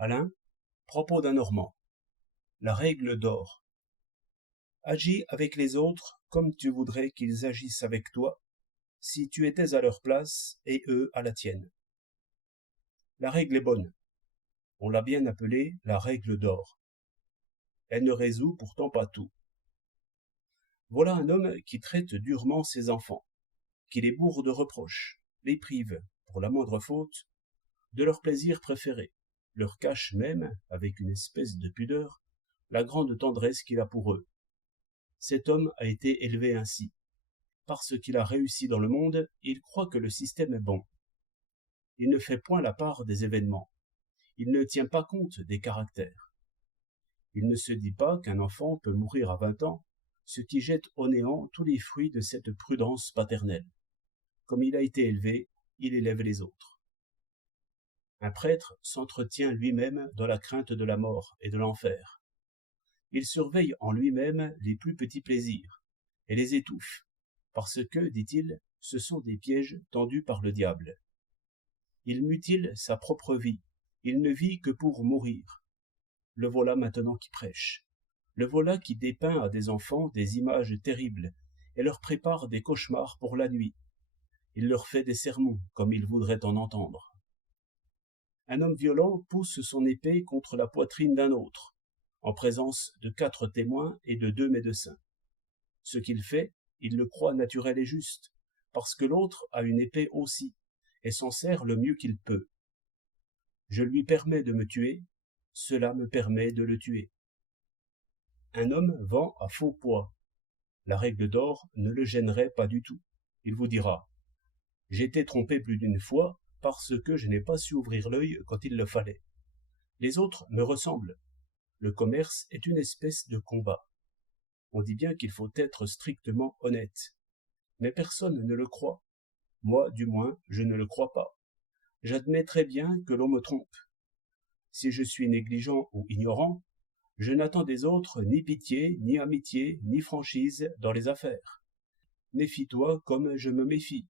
Alain, propos d'un Normand. La règle d'or. Agis avec les autres comme tu voudrais qu'ils agissent avec toi, si tu étais à leur place et eux à la tienne. La règle est bonne. On l'a bien appelée la règle d'or. Elle ne résout pourtant pas tout. Voilà un homme qui traite durement ses enfants, qui les bourre de reproches, les prive, pour la moindre faute, de leur plaisir préféré, leur cache même, avec une espèce de pudeur, la grande tendresse qu'il a pour eux. Cet homme a été élevé ainsi. Parce qu'il a réussi dans le monde, il croit que le système est bon. Il ne fait point la part des événements. Il ne tient pas compte des caractères. Il ne se dit pas qu'un enfant peut mourir à 20 ans, ce qui jette au néant tous les fruits de cette prudence paternelle. Comme il a été élevé, il élève les autres. Un prêtre s'entretient lui-même dans la crainte de la mort et de l'enfer. Il surveille en lui-même les plus petits plaisirs, et les étouffe, parce que, dit-il, ce sont des pièges tendus par le diable. Il mutile sa propre vie, il ne vit que pour mourir. Le voilà maintenant qui prêche. Le voilà qui dépeint à des enfants des images terribles, et leur prépare des cauchemars pour la nuit. Il leur fait des sermons, comme il voudrait en entendre. Un homme violent pousse son épée contre la poitrine d'un autre, en présence de 4 témoins et de 2 médecins. Ce qu'il fait, il le croit naturel et juste, parce que l'autre a une épée aussi, et s'en sert le mieux qu'il peut. Je lui permets de me tuer, cela me permet de le tuer. Un homme vend à faux poids. La règle d'or ne le gênerait pas du tout. Il vous dira « J'ai été trompé plus d'une fois parce que je n'ai pas su ouvrir l'œil quand il le fallait. Les autres me ressemblent. Le commerce est une espèce de combat. On dit bien qu'il faut être strictement honnête. Mais personne ne le croit. Moi, du moins, je ne le crois pas. J'admets très bien que l'on me trompe. Si je suis négligent ou ignorant, je n'attends des autres ni pitié, ni amitié, ni franchise dans les affaires. Méfie-toi comme je me méfie.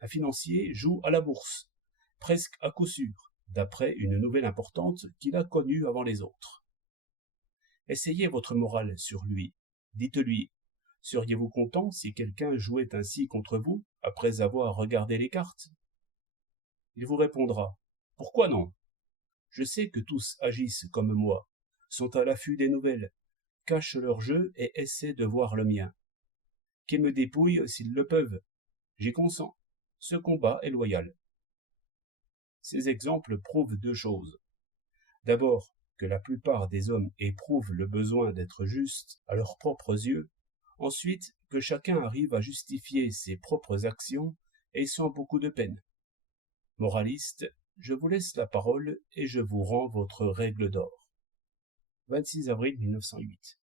Un financier joue à la bourse, presque à coup sûr, d'après une nouvelle importante qu'il a connue avant les autres. Essayez votre morale sur lui. Dites-lui, seriez-vous content si quelqu'un jouait ainsi contre vous, après avoir regardé les cartes? Il vous répondra, pourquoi non? Je sais que tous agissent comme moi, sont à l'affût des nouvelles, cachent leur jeu et essaient de voir le mien. Qu'ils me dépouillent s'ils le peuvent. J'y consens. Ce combat est loyal. Ces exemples prouvent 2 choses. D'abord, que la plupart des hommes éprouvent le besoin d'être justes à leurs propres yeux. Ensuite, que chacun arrive à justifier ses propres actions et sans beaucoup de peine. Moraliste, je vous laisse la parole et je vous rends votre règle d'or. 26 avril 1908.